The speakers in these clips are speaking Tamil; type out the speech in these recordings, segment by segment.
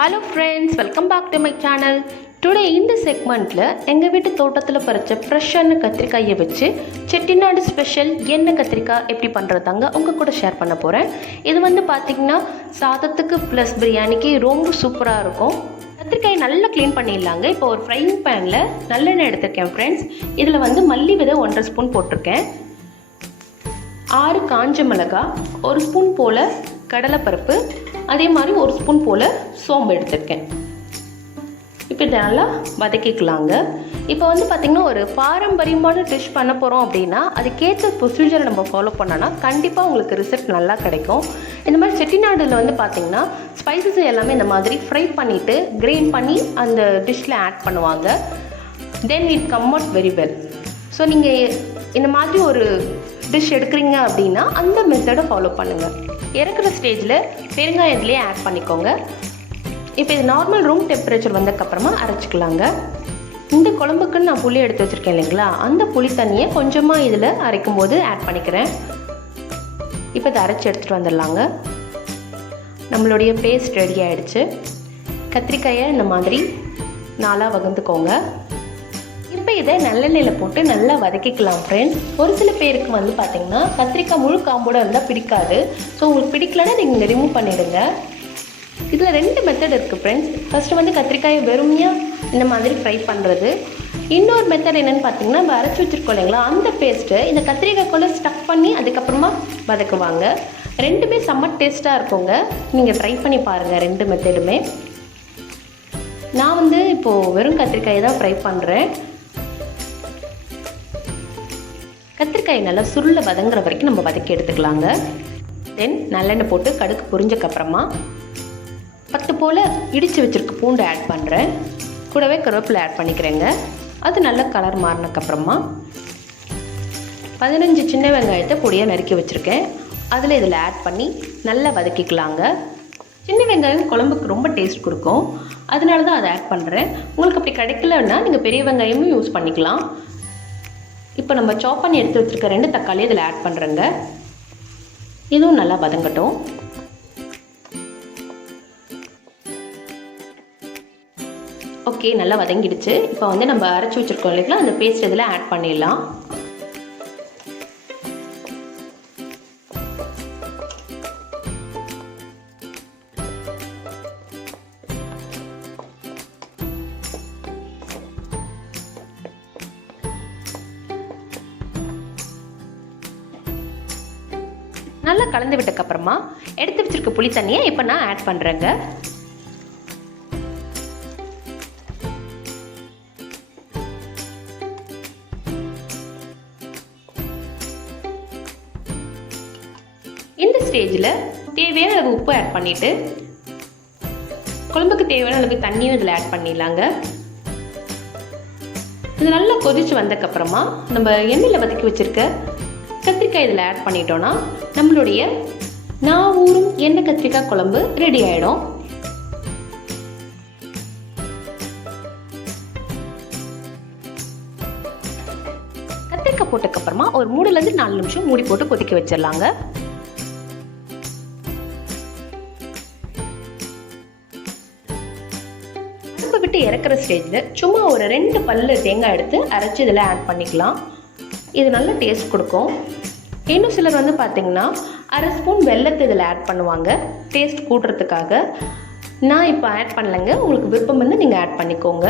Hello friends, welcome back to my channel. Today in this segment la enga veetu thotathila paricha fresh ana kathirukai vechi Chettinad special Ennai Kathirika eppadi pandradanga unga kuda share panna poren. Idu vandu pathina saadathukku plus biryani ku romba super ah irukum. Kathirikai nalla clean பண்ணிடலாங்க. இப்போ ஒரு frying pan ல நல்லெண்ணெய் எடுத்துர்க்கேன் friends. இதுல வந்து மல்லி விதை 1.5 ஸ்பூன் போட்டுர்க்கேன். 6 காஞ்ச மிளகாய், 1 ஸ்பூன் போல கடலை பருப்பு, அதே மாதிரி 1 ஸ்பூன் போல சோம்பு எடுத்துர்க்கேன். இப்போ இதை நல்லா வதக்கிக்கலாங்க. இப்போ வந்து பார்த்திங்கன்னா ஒரு பாரம்பரியமான டிஷ் பண்ண போகிறோம் அப்படின்னா அதுக்கேற்ற ப்ரொசீஜரை நம்ம ஃபாலோ பண்ணோன்னா கண்டிப்பாக உங்களுக்கு ரிசல்ட் நல்லா கிடைக்கும். இந்த மாதிரி செட்டிநாடில் வந்து பார்த்திங்கன்னா ஸ்பைசஸ் எல்லாமே இந்த மாதிரி ஃப்ரை பண்ணிவிட்டு கிரைண்ட் பண்ணி அந்த டிஷ்ஷில் ஆட் பண்ணுவாங்க. Then it come out very well. So நீங்கள் இந்த மாதிரி ஒரு டிஷ் எடுக்கிறீங்க அப்படின்னா அந்த மெத்தடை ஃபாலோ பண்ணுங்கள். இறக்குற ஸ்டேஜில் பெருங்காயத்துலேயே ஆட் பண்ணிக்கோங்க. இப்போ இது நார்மல் ரூம் டெம்பரேச்சர் வந்ததுக்கப்புறமா அரைச்சிக்கலாங்க. இந்த குழம்புக்குன்னு நான் புளி எடுத்து வச்சுருக்கேன் இல்லைங்களா, அந்த புளி தண்ணியை கொஞ்சமாக இதில் அரைக்கும் போது ஆட் பண்ணிக்கிறேன். இப்போ இதை அரைச்சி எடுத்துகிட்டு வந்துடலாங்க. நம்மளுடைய பேஸ்ட் ரெடி ஆகிடுச்சு. கத்திரிக்காயை இந்த மாதிரி நாளாக வகுந்துக்கோங்க. இப்போ இதை நல்லெண்ணெயில் போட்டு நல்லா வதக்கிக்கலாம் ஃப்ரெண்ட்ஸ். ஒரு சில பேருக்கு வந்து பார்த்திங்கன்னா கத்திரிக்காய் முழு காம்போடு இருந்தால் பிடிக்காது. ஸோ உங்களுக்கு பிடிக்கலன்னா நீங்கள் ரிமூவ் பண்ணிவிடுங்க. இதில் 2 மெத்தட் இருக்குது ஃப்ரெண்ட்ஸ். ஃபஸ்ட்டு வந்து கத்திரிக்காயை வெறுமையாக இந்த மாதிரி ஃப்ரை பண்ணுறது. இன்னொரு மெத்தட் என்னென்னு பார்த்தீங்கன்னா நம்ம அரைச்சி வச்சுருக்கோம் இல்லைங்களா, அந்த பேஸ்ட்டு இந்த கத்திரிக்காய்க்குள்ளே ஸ்டஃப் பண்ணி அதுக்கப்புறமா வதக்குவாங்க. ரெண்டுமே செம்ம டேஸ்ட்டாக இருக்குங்க. நீங்கள் ட்ரை பண்ணி பாருங்கள் 2 மெத்தடுமே. நான் வந்து இப்போது வெறும் கத்திரிக்காயை தான் ஃப்ரை பண்ணுறேன். கத்திரிக்காய் நல்லா சுருளை வதங்குற வரைக்கும் நம்ம வதக்கி எடுத்துக்கலாங்க. தென் நல்லெண்ணெய் போட்டு கடுகு பொரிஞ்சக்கப்புறமா 10 போல் இடித்து வச்சுருக்க பூண்டு ஆட் பண்ணுறேன். கூடவே கருவேப்பிலை ஆட் பண்ணிக்கிறேங்க. அது நல்ல கலர் மாறினக்கப்புறமா 15 சின்ன வெங்காயத்தை பொடியாக நறுக்கி வச்சுருக்கேன். அதில் இதில் ஆட் பண்ணி நல்லா வதக்கிக்கலாங்க. சின்ன வெங்காயம் குழம்புக்கு ரொம்ப டேஸ்ட் கொடுக்கும், அதனால தான் அதை ஆட் பண்ணுறேன். உங்களுக்கு அப்படி கிடைக்கலன்னா நீங்கள் பெரிய வெங்காயமும் யூஸ் பண்ணிக்கலாம். இப்போ நம்ம சாப் பண்ணி எடுத்து வச்சுருக்க 2 தக்காளி இதில் ஆட் பண்ணுறேங்க. இதுவும் நல்லா வதங்கட்டும். ஓகே, நல்லா வதங்கிடுச்சு. இப்போ வந்து நம்ம அரைச்சி வச்சுருக்கோம் இல்லைங்களா, அந்த பேஸ்ட் இதில் ஆட் பண்ணிடலாம். நல்லா கலந்து விட்டக்கப்புறமா எடுத்து வச்சுருக்க புளி தண்ணியை இப்போ நான் ஆட் பண்ணுறேங்க. இந்த ஸ்டேஜில் தேவையான அளவு உப்பு ஆட் பண்ணிவிட்டு குழம்புக்கு தேவையான அளவு தண்ணியும் இதில் ஆட் பண்ணிடலாங்க. இது நல்லா கொதித்து வந்ததுக்கப்புறமா நம்ம எண்ணெயில் வதக்கி வச்சுருக்க கத்திரிக்காய் இதில் ஆட் பண்ணிட்டோன்னா நம்மளுடைய நான் ஊறும் எண்ணெய் கத்திரிக்காய் குழம்பு ரெடி ஆகிடும். கத்திரிக்காய் போட்டதுக்கப்புறமா ஒரு 3 to 4 நிமிஷம் மூடி போட்டு கொதிக்க வச்சிடலாங்க. விட்டு இறக்குற ஸ்டேஜில் சும்மா ஒரு 2 பல்லு தேங்காய் எடுத்து அரைச்சி இதில் ஆட் பண்ணிக்கலாம். இது நல்ல டேஸ்ட் கொடுக்கும். இன்னும் சிலர் வந்து பார்த்திங்கன்னா 1/2 ஸ்பூன் வெல்லத்தை இதில் ஆட் பண்ணுவாங்க டேஸ்ட் கூட்டுறதுக்காக. நான் இப்போ ஆட் பண்ணலைங்க, உங்களுக்கு விருப்பம் வந்து நீங்கள் ஆட் பண்ணிக்கோங்க.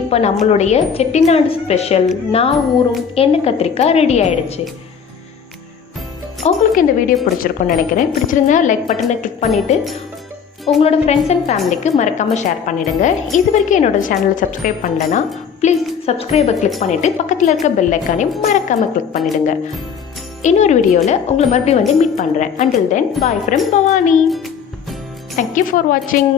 இப்போ நம்மளுடைய செட்டிநாடு ஸ்பெஷல் நான் ஊறும் எண்ணெய் கத்திரிக்காய் ரெடி ஆகிடுச்சு. உங்களுக்கு இந்த வீடியோ பிடிச்சிருக்குன்னு நினைக்கிறேன். பிடிச்சிருந்தா லைக் பட்டனை கிளிக் பண்ணிவிட்டு உங்களோட ஃப்ரெண்ட்ஸ் அண்ட் ஃபேமிலிக்கு மறக்காமல் ஷேர் பண்ணிவிடுங்க. இது வரைக்கும் என்னோடய சேனலை சப்ஸ்கிரைப் பண்ணலைன்னா ப்ளீஸ் சப்ஸ்கிரைபை கிளிக் பண்ணிவிட்டு பக்கத்தில் இருக்க பெல் ஐக்கானையும் மறக்காமல் கிளிக் பண்ணிவிடுங்க. இன்னொரு வீடியோவில் உங்களை மறுபடியும் வந்து மீட் பண்ணுறேன். Until then, bye from Ravani. Thank you for watching.